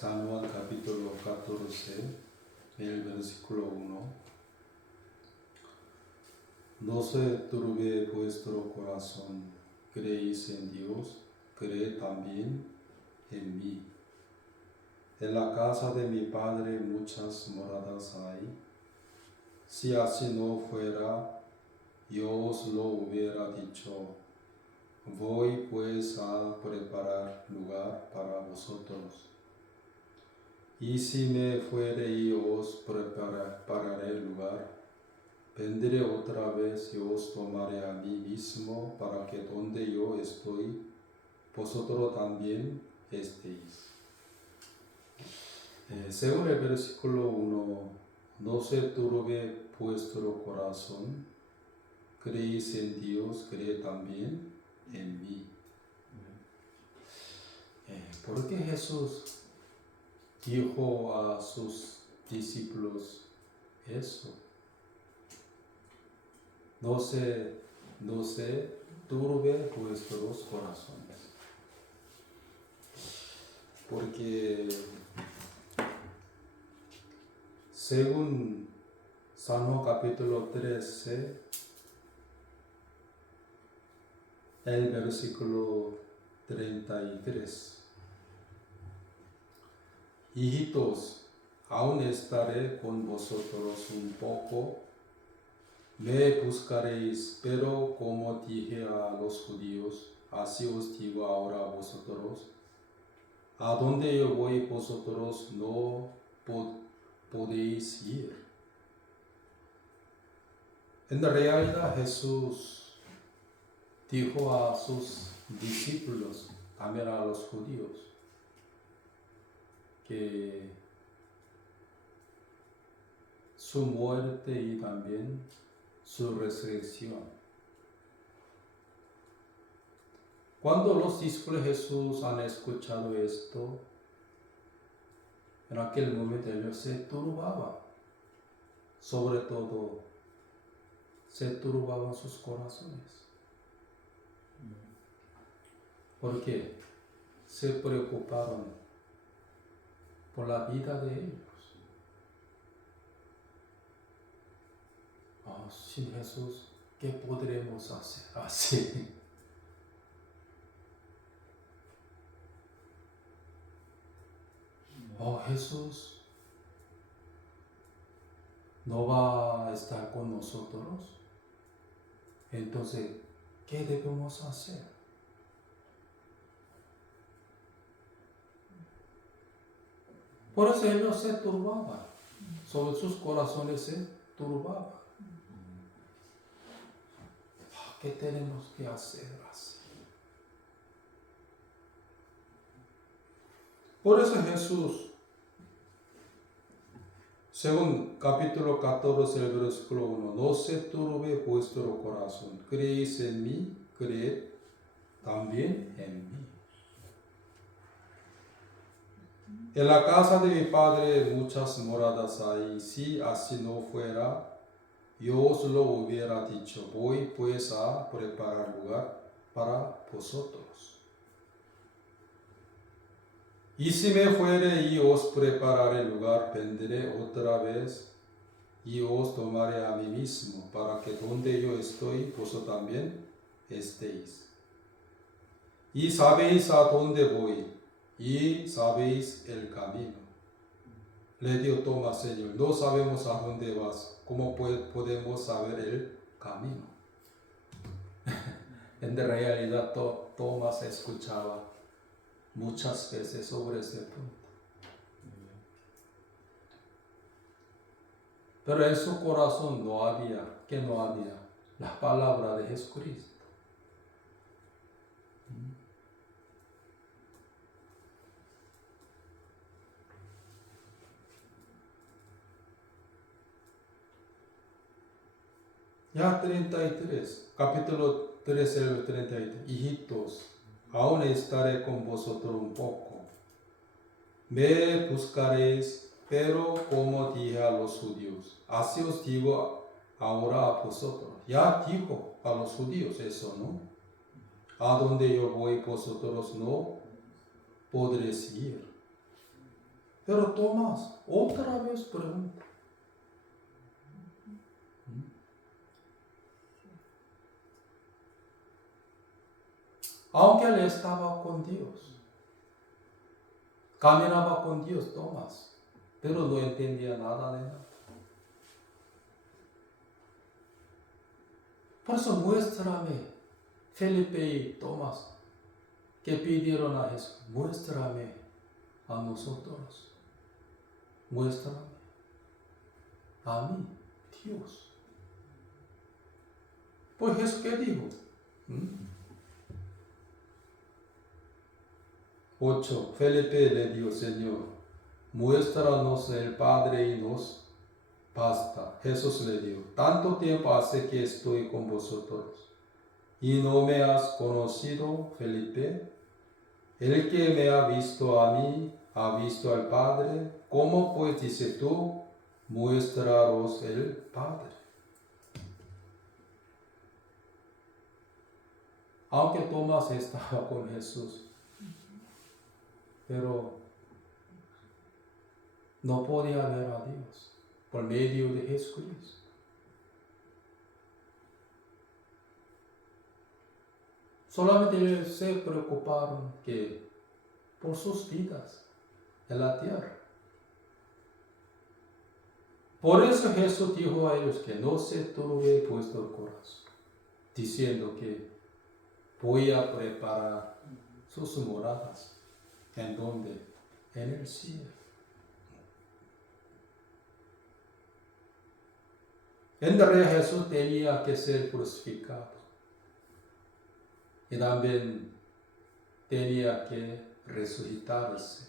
San Juan capítulo 14, el versículo 1. No se turbe vuestro corazón, creéis en Dios, creed también en mí. En la casa de mi Padre muchas moradas hay. Si así no fuera, yo os lo hubiera dicho. Voy pues a preparar lugar para vosotros. Y si me fuere y os prepararé lugar, vendré otra vez y os tomaré a mí mismo, para que donde yo estoy, vosotros también estéis. Según el versículo 1, no se turbe vuestro corazón, creéis en Dios, creed también en mí. ¿Por qué Jesús dijo a sus discípulos eso? No se turbe vuestros corazones. Porque según San Juan capítulo 13, el versículo 33. Hijitos, aún estaré con vosotros un poco, me buscaréis, pero como dije a los judíos, así os digo ahora a vosotros, a donde yo voy vosotros no podéis ir. En realidad Jesús dijo a sus discípulos, también a los judíos, que su muerte y también su resurrección. Cuando los discípulos de Jesús han escuchado esto, en aquel momento ellos se turbaban, sobre todo se turbaban sus corazones. Porque se preocuparon por la vida de ellos. Sin Jesús, ¿qué podremos hacer así? Jesús no va a estar con nosotros. Entonces, ¿qué debemos hacer? Por eso ellos se turbaban, sobre sus corazones se turbaban. ¿Qué tenemos que hacer así? Por eso Jesús, según capítulo 14, el versículo 1, no se turbe vuestro corazón, creéis en mí, creed también en mí. En la casa de mi Padre muchas moradas hay. Si así no fuera, yo os lo hubiera dicho. Voy pues a preparar lugar para vosotros. Y si me fuere y os prepararé lugar, vendré otra vez y os tomaré a mí mismo, para que donde yo estoy, vosotros también estéis. Y sabéis a dónde voy, y sabéis el camino. Le dijo Tomás, Señor, no sabemos a dónde vas, ¿cómo podemos saber el camino? En realidad Tomás escuchaba muchas veces sobre ese punto. Pero en su corazón no había la palabra de Jesucristo. Ya 33, capítulo 13, 33. Hijitos, aún estaré con vosotros un poco. Me buscaréis, pero como dije a los judíos, así os digo ahora a vosotros. Ya dijo a los judíos eso, ¿no? A donde yo voy, vosotros no podréis ir. Pero Tomás otra vez pregunta. Aunque él estaba con Dios, caminaba con Dios Tomás, pero no entendía nada de nada. Por eso muéstrame, Felipe y Tomás, que pidieron a Jesús, muéstrame a nosotros, muéstrame a mí, Dios. Pues Jesús, ¿qué dijo? 8. Felipe le dijo, Señor, muéstranos el Padre y nos basta. Jesús le dijo, tanto tiempo hace que estoy con vosotros y no me has conocido, Felipe. El que me ha visto a mí, ha visto al Padre. ¿Cómo pues dices tú, muéstranos el Padre? Aunque Tomás estaba con Jesús, pero no podía ver a Dios por medio de Jesucristo. Solamente se preocuparon que por sus vidas en la tierra. Por eso Jesús dijo a ellos que no se turbe vuestro corazón, diciendo que voy a preparar sus moradas. ¿En dónde? En el cielo. En realidad Jesús tenía que ser crucificado y también tenía que resucitarse.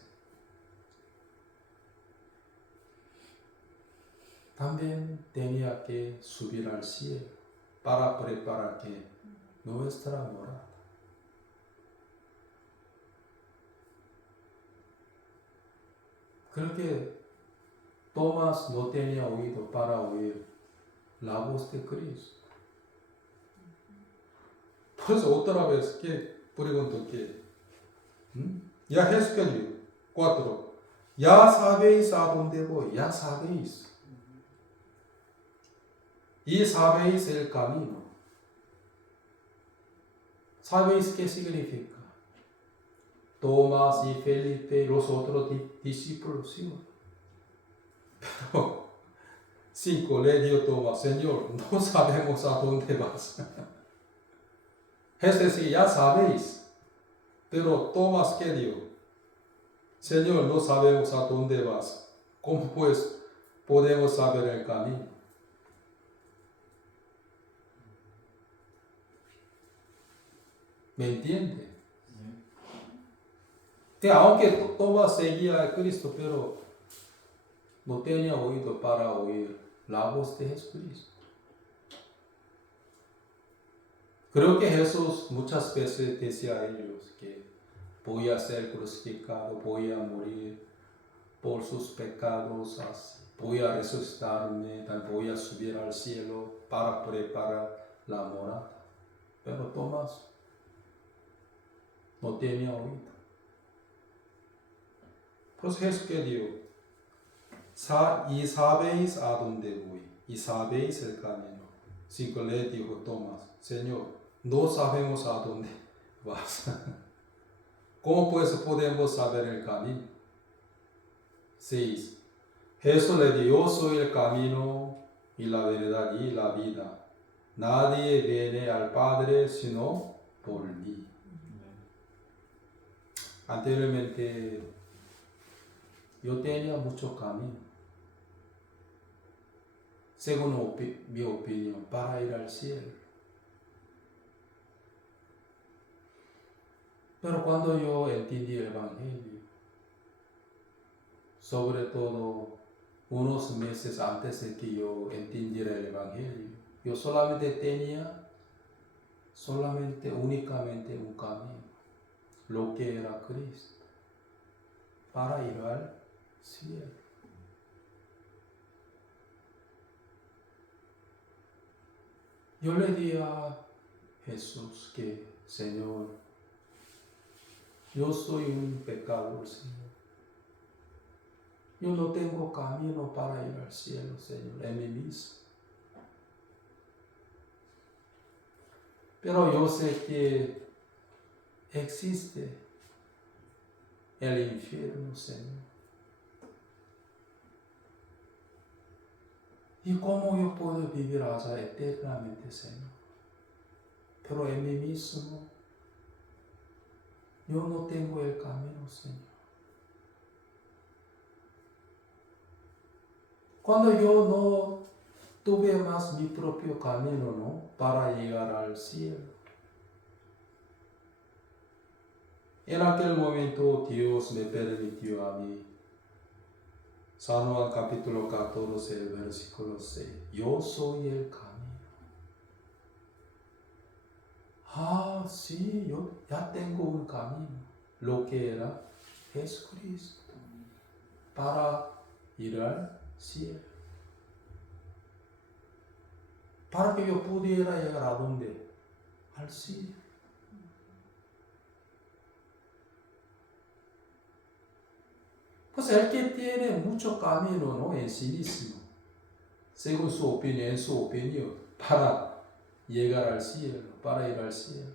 También tenía que subir al cielo para preparar que nuestra morada. Creo que Tomás no tenía oído para oír la voz de Cristo. Por eso otra vez que pregunto que ya Jesús que dijo 4. Ya sabéis a dónde voy, ya sabéis. Y sabéis el camino. ¿Sabéis qué significa? Tomás y Felipe y los otros discípulos, ¿sí? Pero 5 le dijo Tomás, Señor, no sabemos a dónde vas. Es decir, ya sabéis. Pero Tomás, ¿qué dijo? Señor, no sabemos a dónde vas. ¿Cómo pues podemos saber el camino? ¿Me entiende? Que aunque Tomás seguía a Cristo, pero no tenía oído para oír la voz de Jesucristo. Creo que Jesús muchas veces decía a ellos que voy a ser crucificado, voy a morir por sus pecados, voy a resucitarme, voy a subir al cielo para preparar la morada. Pero Tomás no tenía oído. Pues Jesús que dijo, y sabéis a dónde voy, y sabéis el camino. 5 le dijo Tomás, Señor, no sabemos a dónde vas. ¿Cómo pues podemos saber el camino? 6. Jesús le dijo, yo soy el camino y la verdad y la vida. Nadie viene al Padre sino por mí. Anteriormente yo tenía mucho camino, según mi opinión, para ir al cielo. Pero cuando yo entendí el Evangelio, sobre todo unos meses antes de que yo entendiera el Evangelio, yo solamente tenía, únicamente un camino, lo que era Cristo, para ir al cielo. Yo le di a Jesús que, Señor, yo soy un pecador, Señor. Yo no tengo camino para ir al cielo, Señor, en mí mismo. Pero yo sé que existe el infierno, Señor. ¿Y cómo yo puedo vivir allá eternamente, Señor? Pero en mí mismo, yo no tengo el camino, Señor. Cuando yo no tuve más mi propio camino, ¿no? Para llegar al cielo. En aquel momento Dios me permitió a mí. San Juan capítulo 14, versículo 6. Yo soy el camino. Ah, sí, yo ya tengo un camino. Lo que era Jesucristo. Para ir al cielo. Para que yo pudiera llegar a dónde? Al cielo. Pues el que tiene mucho camino, ¿no? En sí mismo, según su opinión, para llegar al cielo, para ir al cielo.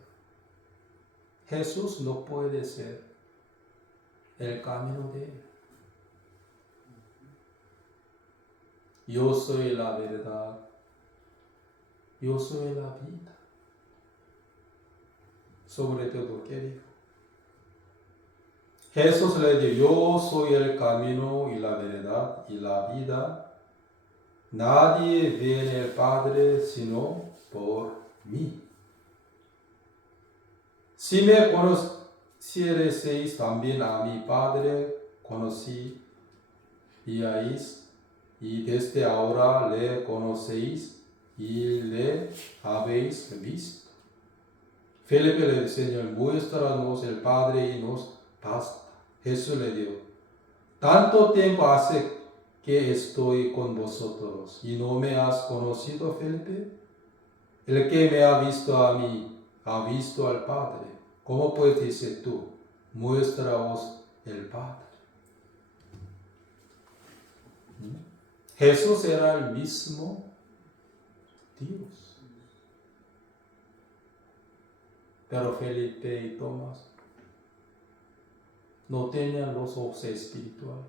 Jesús no puede ser el camino de él. Yo soy la verdad. Yo soy la vida. Sobre todo, ¿qué dijo? Jesús le dijo, yo soy el camino y la verdad y la vida. Nadie viene al Padre sino por mí. Si me conociereis también a mi Padre, conocíais y desde ahora le conocéis y le habéis visto. Felipe le dijo, Señor, muéstranos el Padre y nos basta. Jesús le dijo, tanto tiempo hace que estoy con vosotros y no me has conocido, Felipe. El que me ha visto a mí, ha visto al Padre. ¿Cómo puedes decir tú, muéstraos el Padre? Jesús era el mismo Dios. Pero Felipe y Tomás no tenían los ojos espirituales.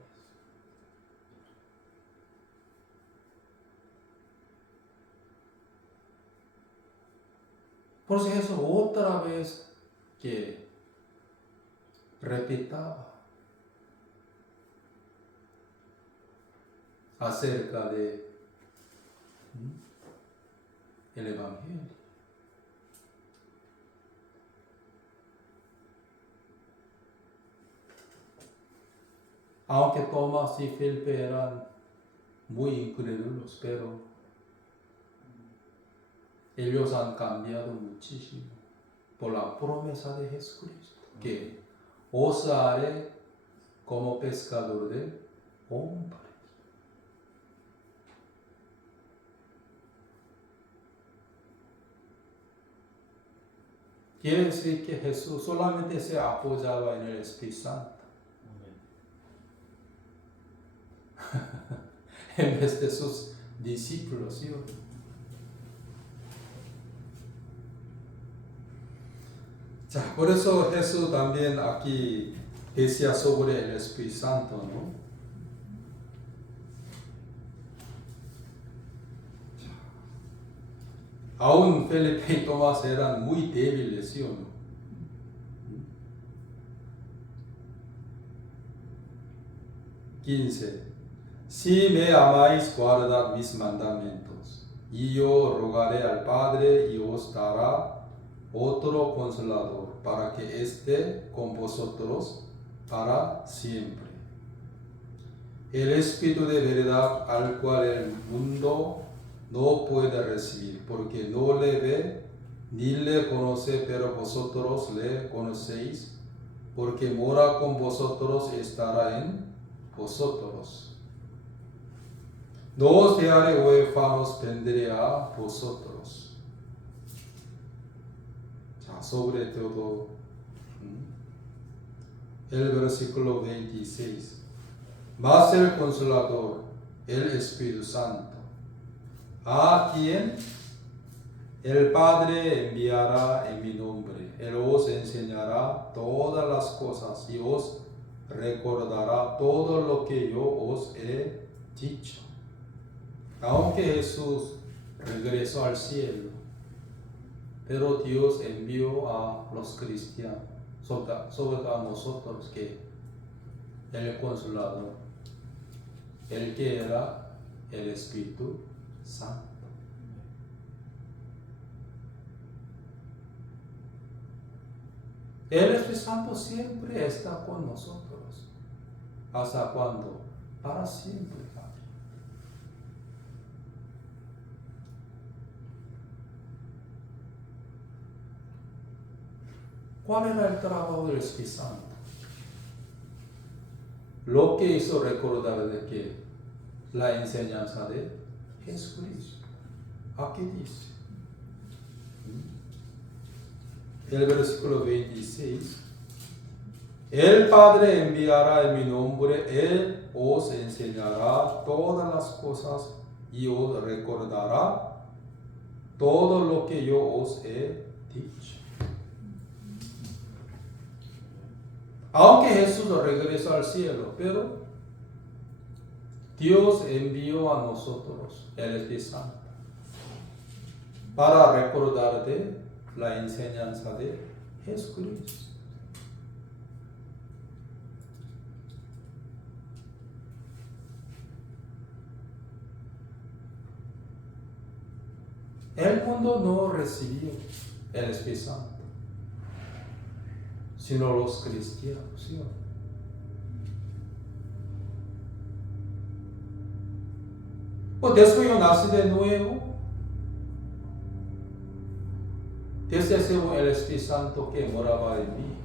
Por eso Jesús otra vez que repitaba acerca de el Evangelio. Aunque Tomás y Felipe eran muy incrédulos, pero ellos han cambiado muchísimo por la promesa de Jesucristo, que os haré como pescador de hombres. Quiere decir que Jesús solamente se apoyaba en el Espíritu Santo. En vez de sus discípulos, ¿sí? Por eso Jesús también aquí decía sobre el Espíritu Santo, ¿no? Aún Felipe y Tomás eran muy débiles, ¿sí o no? 15. Si me amáis, guardad mis mandamientos, y yo rogaré al Padre y os dará otro consolador, para que esté con vosotros para siempre. El Espíritu de verdad, al cual el mundo no puede recibir, porque no le ve ni le conoce, pero vosotros le conocéis, porque mora con vosotros, estará en vosotros. No os dejaré huérfanos, vendré a vosotros. Sobre todo el versículo 26. mas el Consolador, el Espíritu Santo, a quien el Padre enviará en mi nombre. Él os enseñará todas las cosas y os recordará todo lo que yo os he dicho. Aunque Jesús regresó al cielo, pero Dios envió a los cristianos, sobre todo a nosotros, que el Consolador, el que era el Espíritu Santo. El Espíritu Santo siempre está con nosotros. ¿Hasta cuándo? Para siempre, Padre. ¿Cuál era el trabajo del Espíritu Santo? Lo que hizo recordar de que la enseñanza de Jesucristo. Aquí dice, el versículo 26, el Padre enviará en mi nombre, Él os enseñará todas las cosas y os recordará todo lo que yo os he dicho. Aunque Jesús regresó al cielo, pero Dios envió a nosotros el Espíritu Santo para recordarte la enseñanza de Jesucristo. El mundo no recibió el Espíritu Santo, sino los cristianos, ¿sí? Pues después yo nací de nuevo, desde ese el Espíritu Santo que moraba en mí,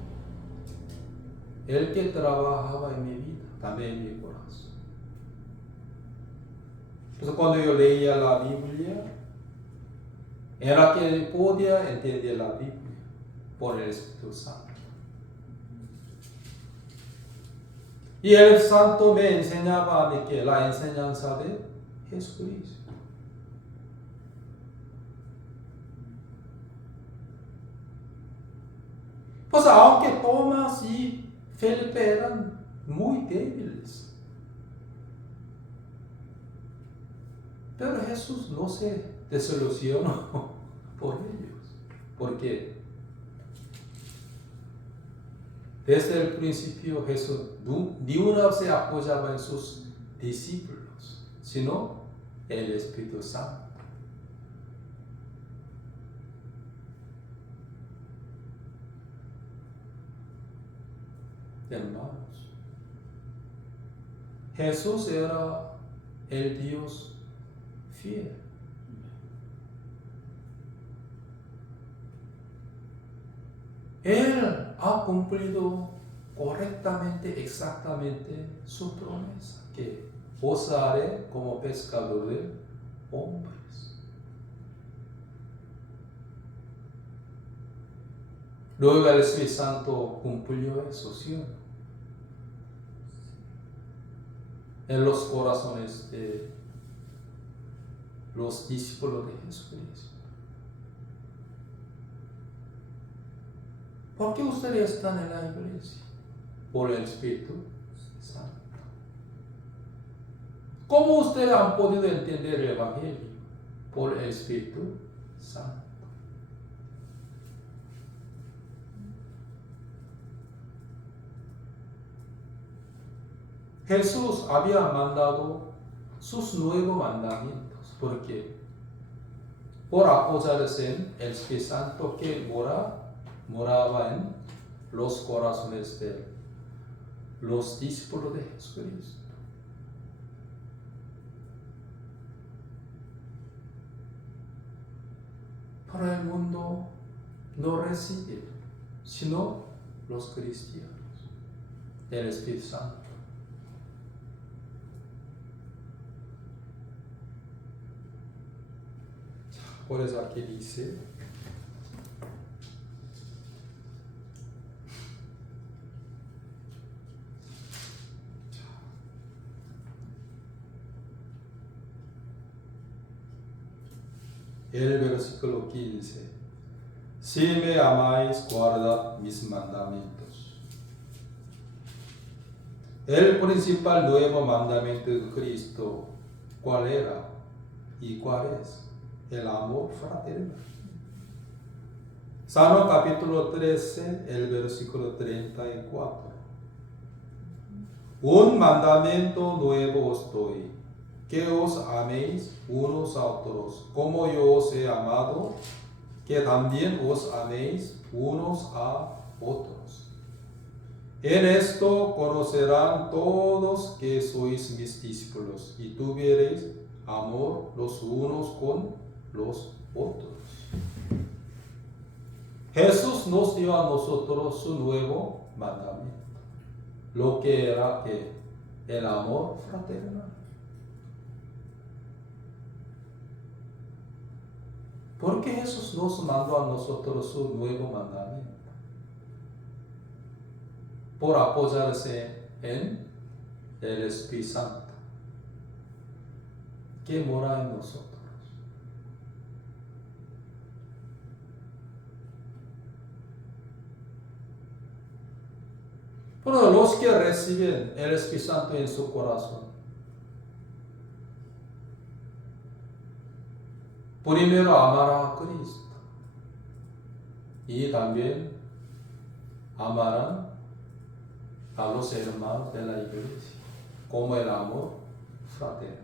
el que trabajaba en mi vida, también en mi corazón. Entonces cuando yo leía la Biblia, era que podía entender la Biblia por el Espíritu Santo. Y el Santo me enseñaba a mí que la enseñanza de Jesucristo. Pues aunque Tomás y Felipe eran muy débiles, pero Jesús no se desilusionó por ellos, porque desde el principio Jesús ni una se apoyaba en sus discípulos, sino el Espíritu Santo. Hermanos, Jesús era el Dios fiel. Él ha cumplido correctamente, exactamente su promesa, que os haré como pescador de hombres. Luego el Espíritu Santo cumplió eso, ¿sí o no? En los corazones de los discípulos de Jesucristo. ¿Por qué ustedes están en la iglesia? Por el Espíritu Santo. ¿Cómo ustedes han podido entender el Evangelio? Por el Espíritu Santo. Jesús había mandado sus nuevos mandamientos, porque por apoyarse en el Espíritu Santo que moraba en los corazones de los discípulos de Jesucristo. Pero el mundo no recibe, sino los cristianos, el Espíritu Santo. Por eso aquí dice, el versículo 15. Si me amáis, guardad mis mandamientos. El principal nuevo mandamiento de Cristo, ¿cuál era? ¿Y cuál es? El amor fraternal. Salmo capítulo 13, el versículo 34. Un mandamiento nuevo os doy, que os améis unos a otros, como yo os he amado, que también os améis unos a otros. En esto conocerán todos que sois mis discípulos, y tuviereis amor los unos con los otros. Jesús nos dio a nosotros su nuevo mandamiento, lo que era que el amor fraternal. ¿Por qué Jesús nos mandó a nosotros su nuevo mandamiento? Por apoyarse en el Espíritu Santo que mora en nosotros. Pero los que reciben el Espíritu Santo en su corazón, primero amarán a Cristo y también amarán a los hermanos de la iglesia, como el amor fraternal.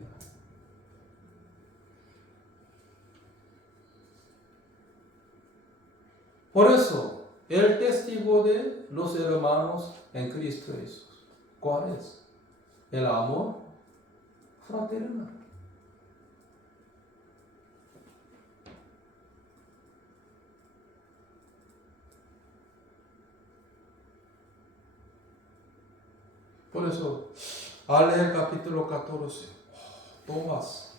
Por eso, el testigo de los hermanos en Cristo Jesús, ¿cuál es? El amor fraternal. Por eso, al leer capítulo 14, Tomás,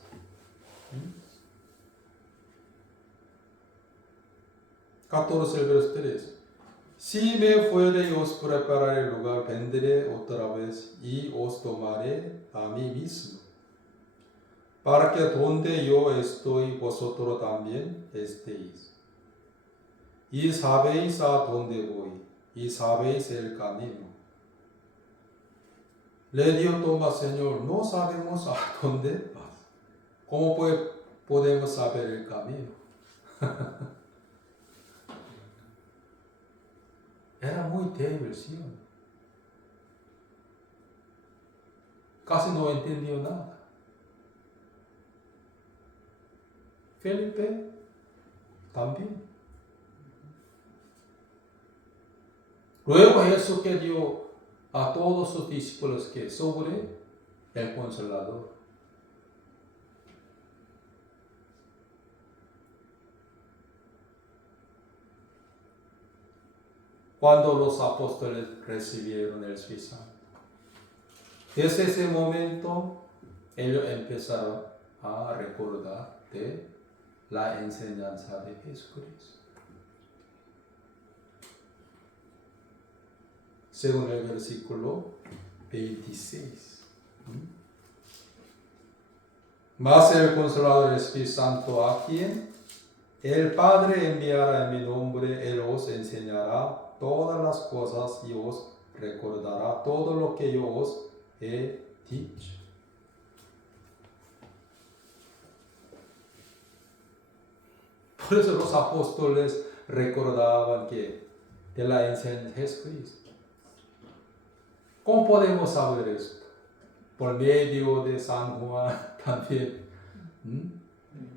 14, el verso 3. Si me fuere y os prepararé el lugar, vendré otra vez y os tomaré a mí mismo, para que donde yo estoy, vosotros también estéis. Y sabéis a dónde voy, y sabéis el camino. Le dijo Tomás, Señor, no sabemos a dónde vas. ¿Cómo podemos saber el camino? Era muy débil, ¿sí? Casi no entendió nada. Felipe también. Luego Jesús que dio a todos sus discípulos que sobre el Consolador. Cuando los apóstoles recibieron el Espíritu Santo. Desde ese momento, ellos empezaron a recordar de la enseñanza de Jesucristo. Según el versículo 26. Mas el Consolador, el Espíritu Santo, a quien el Padre enviará en mi nombre, Él os enseñará todas las cosas y os recordará todo lo que yo os he dicho. Por eso los apóstoles recordaban que de la enseñanza de Jesucristo. ¿Cómo podemos saber esto? Por medio de San Juan también.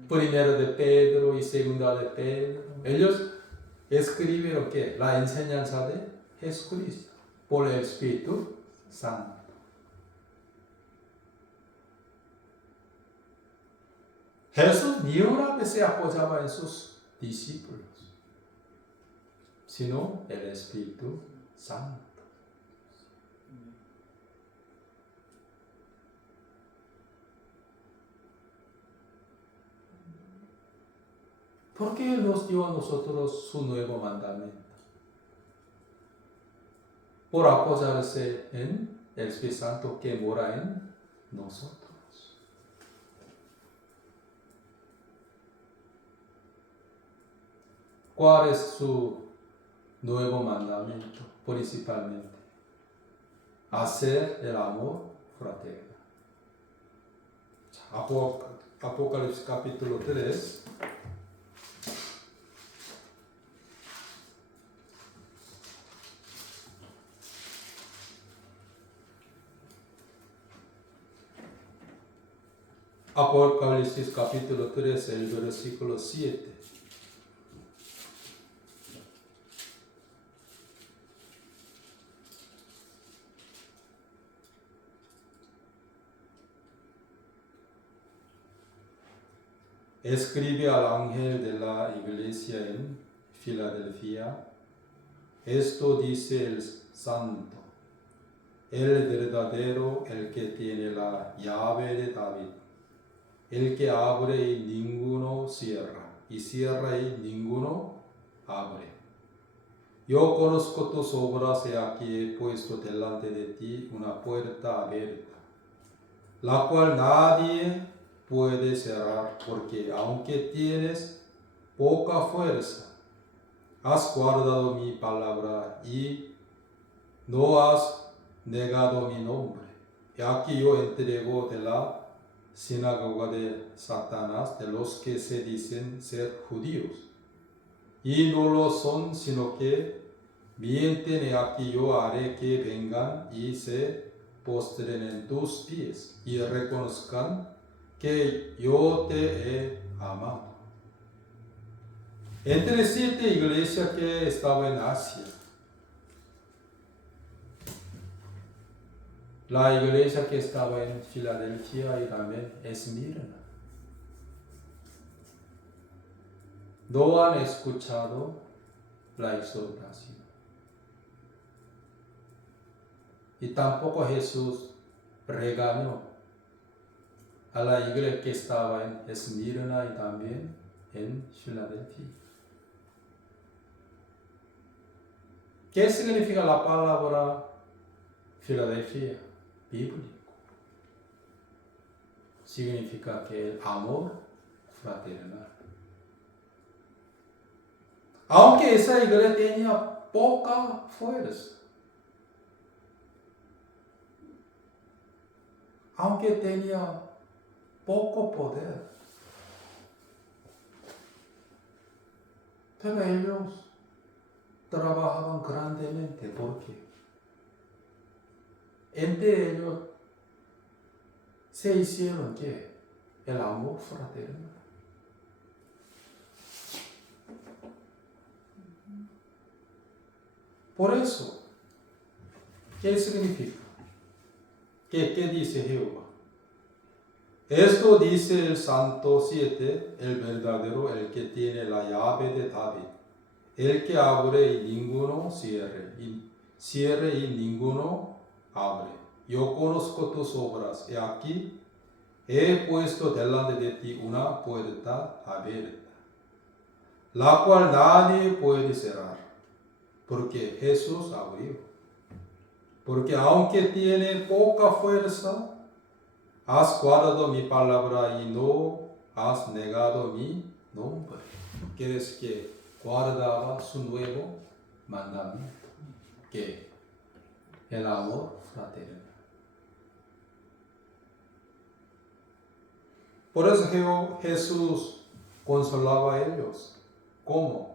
Primero de Pedro y segunda de Pedro. Ellos escribieron que la enseñanza de Jesucristo por el Espíritu Santo. Jesús ni una vez se apoyaba en sus discípulos, sino el Espíritu Santo. ¿Por qué Él nos dio a nosotros su nuevo mandamiento? Por apoyarse en el Espíritu Santo que mora en nosotros. ¿Cuál es su nuevo mandamiento? Principalmente, hacer el amor fraterno. Apocalipsis capítulo 3. Apocalipsis capítulo 3, el versículo 7. Escribe al ángel de la iglesia en Filadelfia: esto dice el santo, el verdadero, el que tiene la llave de David, el que abre y ninguno cierra, y cierra y ninguno abre. Yo conozco tus obras, y aquí he puesto delante de ti una puerta abierta, la cual nadie puede cerrar, porque aunque tienes poca fuerza, has guardado mi palabra y no has negado mi nombre. Y aquí yo entrego de la sinagoga de Satanás, de los que se dicen ser judíos, y no lo son, sino que mienten. Y aquí yo haré que vengan y se postren en tus pies y reconozcan que yo te he amado. Entre 7 iglesias que estaban en Asia, la iglesia que estaba en Filadelfia y también Esmirna, no han escuchado la exhortación. Y tampoco Jesús regañó a la iglesia que estaba en Esmirna y también en Filadelfia. ¿Qué significa la palabra Filadelfia? Bíblico. Significa que el amor fraternal. Aunque esa iglesia tenía poca fuerza, aunque tenía poco poder, pero ellos trabajaban grandemente. ¿Por qué? Entre ellos se hicieron ¿qué? El amor fraternal. Por eso, ¿qué significa? ¿Qué dice Jehová? Esto dice el Santo 7, el verdadero, el que tiene la llave de David, el que abre y ninguno cierre, y cierre y ninguno abre. Yo conozco tus obras, y aquí he puesto delante de ti una puerta abierta, la cual nadie puede cerrar, porque Jesús abrió. Porque aunque tiene poca fuerza, has guardado mi palabra y no has negado mi nombre. Quiere decir que guardaba su nuevo mandamiento, que el amor fraternal. Por eso Jesús consolaba a ellos. ¿Cómo?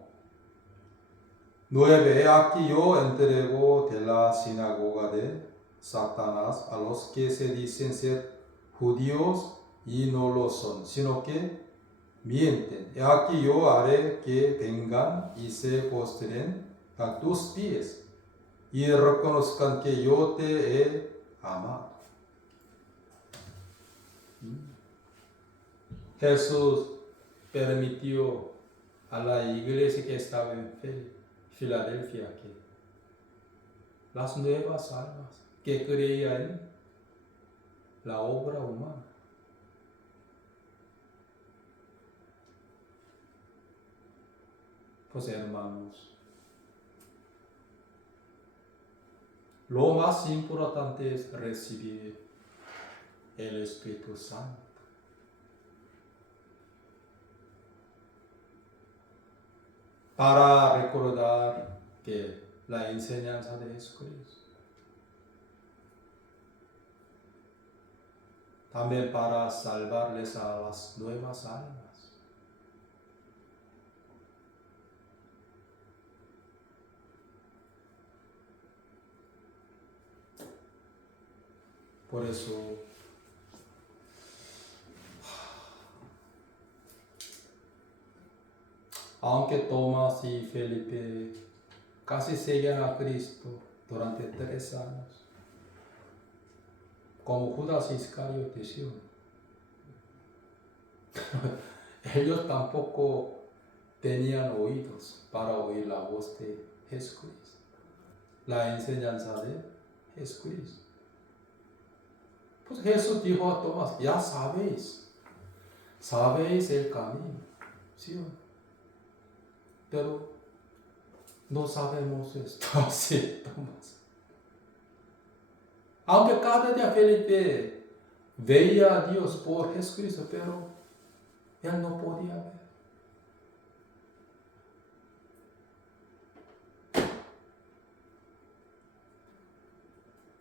9. Aquí yo entrego de la sinagoga de Satanás a los que se dicen ser judíos y no lo son, sino que mienten. Y aquí yo haré que vengan y se postren a tus pies y reconozcan que yo te he amado. Jesús permitió a la iglesia que estaba en Filadelfia que las nuevas almas que creían en la obra humana, pues hermanos, lo más importante es recibir el Espíritu Santo. para recordar que la enseñanza de Jesucristo. También para salvarles a las nuevas almas. Por eso, aunque Tomás y Felipe casi seguían a Cristo durante 3 años, como Judas Iscariote, ¿sí? Ellos tampoco tenían oídos para oír la voz de Jesucristo, la enseñanza de Jesucristo. Pues Jesús dijo a Tomás, ya sabéis el camino, ¿sí? Pero no sabemos esto, sí, Tomás. Aunque cada día Felipe veía a Dios por Jesucristo, pero él no podía ver.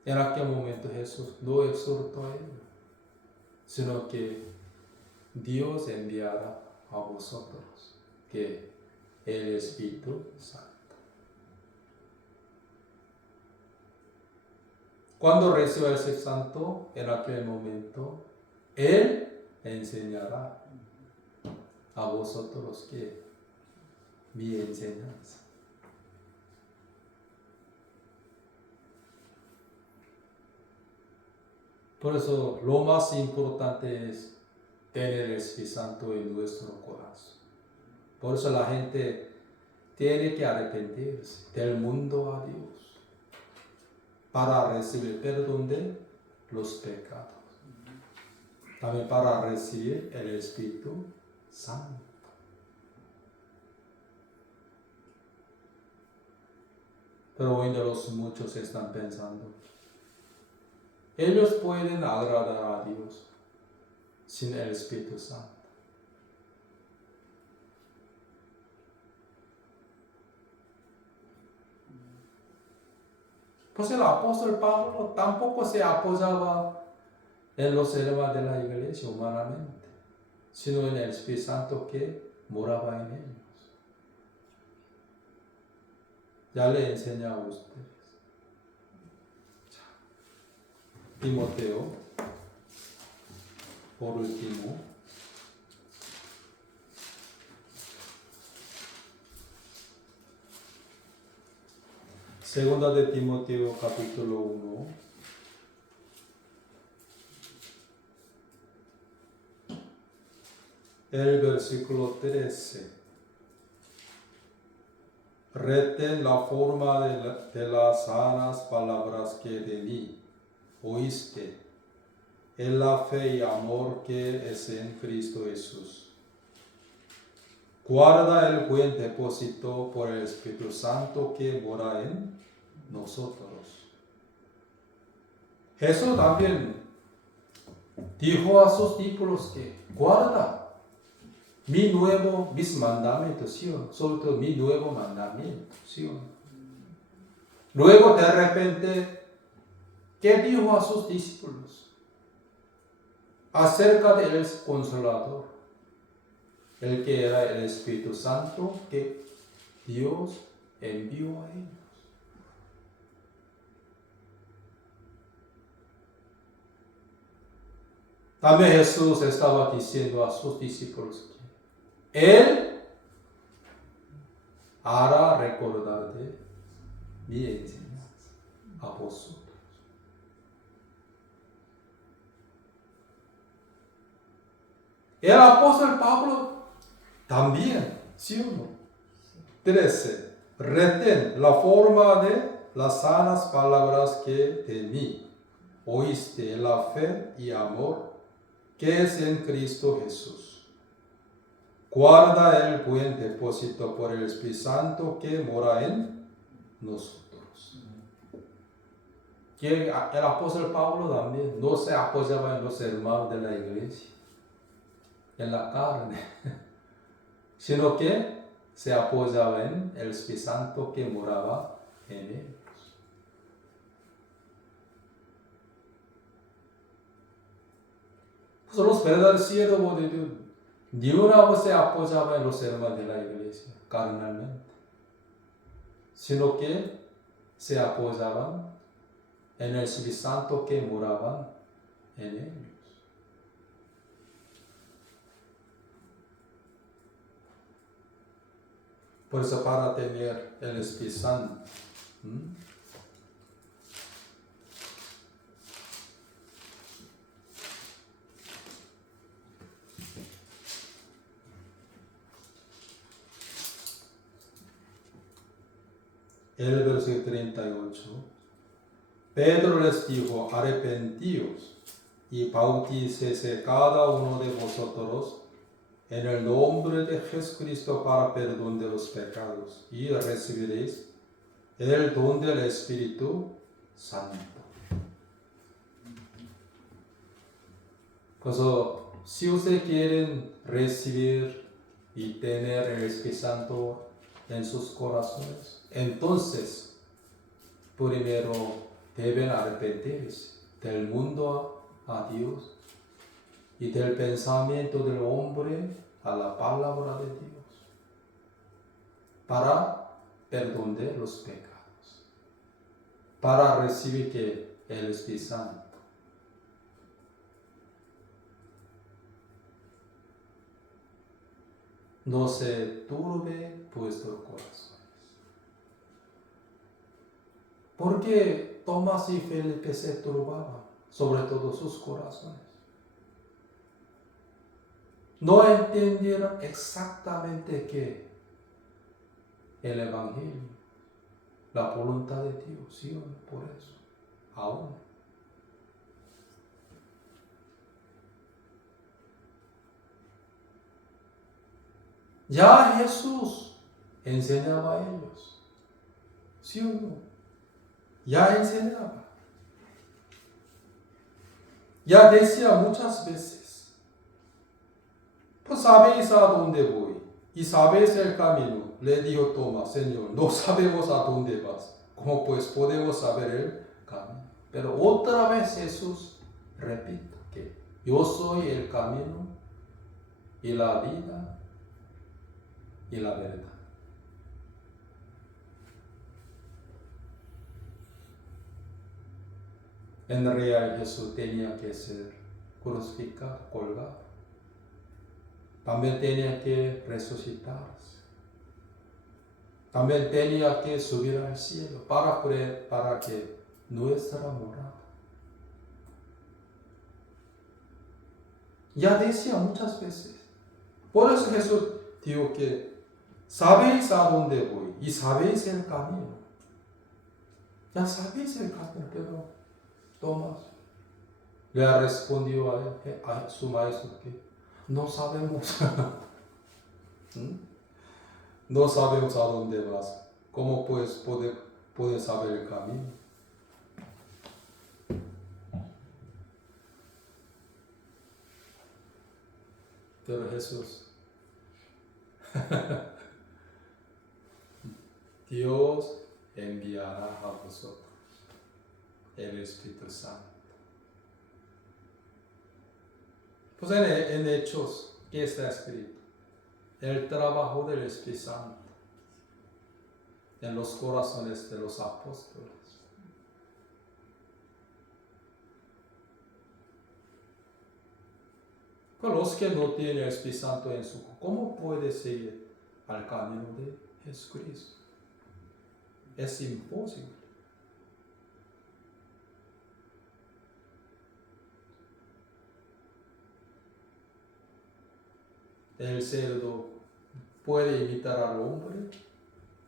En aquel momento Jesús no exhortó a ellos, sino que Dios enviará a vosotros, que el Espíritu Santo. Cuando reciba el Espíritu Santo, en aquel momento, Él enseñará a vosotros que mi enseñanza. Por eso lo más importante es tener el Espíritu Santo en nuestro corazón. Por eso la gente tiene que arrepentirse del mundo a Dios para recibir perdón de los pecados. También para recibir el Espíritu Santo. Pero hoy de los muchos están pensando, ellos pueden agradar a Dios sin el Espíritu Santo. Pues el apóstol Pablo tampoco se apoyaba en los hermanos de la iglesia humanamente, sino en el Espíritu Santo que moraba en ellos. Ya le enseñé a ustedes. Timoteo, por último, segunda de Timoteo capítulo 1, el versículo 13. Retén la forma de las sanas palabras que de mí oíste, en la fe y amor que es en Cristo Jesús. Guarda el buen depósito por el Espíritu Santo que mora en nosotros. Jesús también dijo a sus discípulos que guarda mis mandamientos, ¿sí? Sobre todo mi nuevo mandamiento, ¿sí? Luego de repente, ¿qué dijo a sus discípulos? Acerca del Consolador, el que era el Espíritu Santo que Dios envió a ellos. También Jesús estaba diciendo a sus discípulos que Él hará recordar de mi enseñanza a vosotros. El apóstol Pablo también, ¿sí o no? 13. Retén la forma de las sanas palabras que de mí oíste en la fe y amor que es en Cristo Jesús. Guarda el buen depósito por el Espíritu Santo que mora en nosotros. Que el apóstol Pablo también no se apoyaba en los hermanos de la iglesia, en la carne, sino que se apoyaba en el Espíritu Santo que moraba en ellos. Pues los verdaderos siervos de Dios ni una vez se apoyaba en los hermanos de la iglesia carnalmente, sino que se apoyaban en el Espíritu Santo que moraban en ellos. Por eso para tener el Espíritu Santo, el versículo 38, Pedro les dijo, arrepentíos y bautícese cada uno de vosotros en el nombre de Jesucristo para perdón de los pecados y recibiréis el don del Espíritu Santo. Por eso, si ustedes quieren recibir y tener el Espíritu Santo en sus corazones, entonces primero deben arrepentirse del mundo a Dios y del pensamiento del hombre a la palabra de Dios para perdón de los pecados, para recibir que el Espíritu Santo. No se turbe vuestros corazones. Porque Tomás y Felipe se turbaban, sobre todo sus corazones. No entendieron exactamente qué el Evangelio, la voluntad de Dios, ¿sí o no? Por eso, aún. Ya Jesús enseñaba a ellos, ¿sí o no? Ya enseñaba. Ya decía muchas veces, pues sabéis a dónde voy y sabéis el camino. Le dijo Tomás, Señor, no sabemos a dónde vas. ¿Cómo pues podemos saber el camino? Pero otra vez Jesús repite que yo soy el camino y la vida y la verdad. En realidad Jesús tenía que ser crucificado, colgado. También tenía que resucitarse. También tenía que subir al cielo para que nuestra morada. Ya decía muchas veces. Por eso Jesús dijo que sabéis a dónde voy y sabéis el camino. Ya sabéis el camino, pero Tomás le respondió a su maestro que no sabemos. No sabemos a dónde vas. ¿Cómo pues puedes saber el camino? Pero Jesús, Dios enviará a vosotros el Espíritu Santo. Pues en Hechos, ¿qué está escrito? El trabajo del Espíritu Santo en los corazones de los apóstoles. Pero los que no tienen el Espíritu Santo en su corazón, ¿cómo puede seguir al camino de Jesucristo? Es imposible. ¿El cerdo puede imitar al hombre?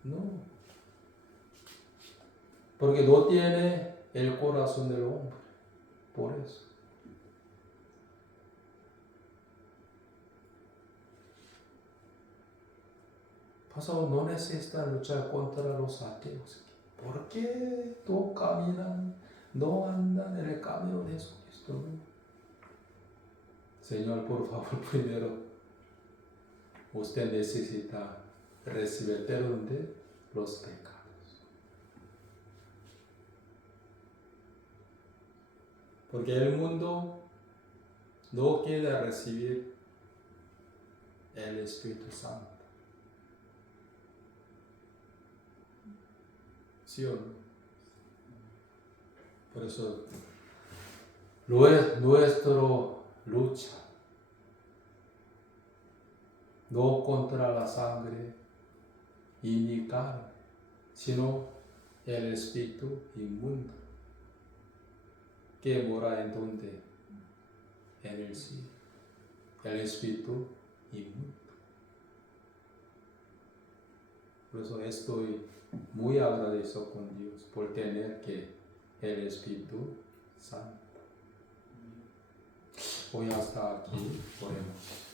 No. Porque no tiene el corazón del hombre. Por eso. Pastor, no necesitan luchar contra los ateos. ¿Por qué no caminan, no andan en el camino de Jesucristo? Señor, por favor, primero, usted necesita recibe perdón de los pecados. Porque el mundo no quiere recibir el Espíritu Santo. ¿Sí o no? Por eso nuestra lucha no contra la sangre y ni carne, sino el espíritu inmundo que mora en donde, en el cielo, el espíritu inmundo. Por eso estoy muy agradecido con Dios por tener que el Espíritu Santo. Hoy hasta aquí, oremos.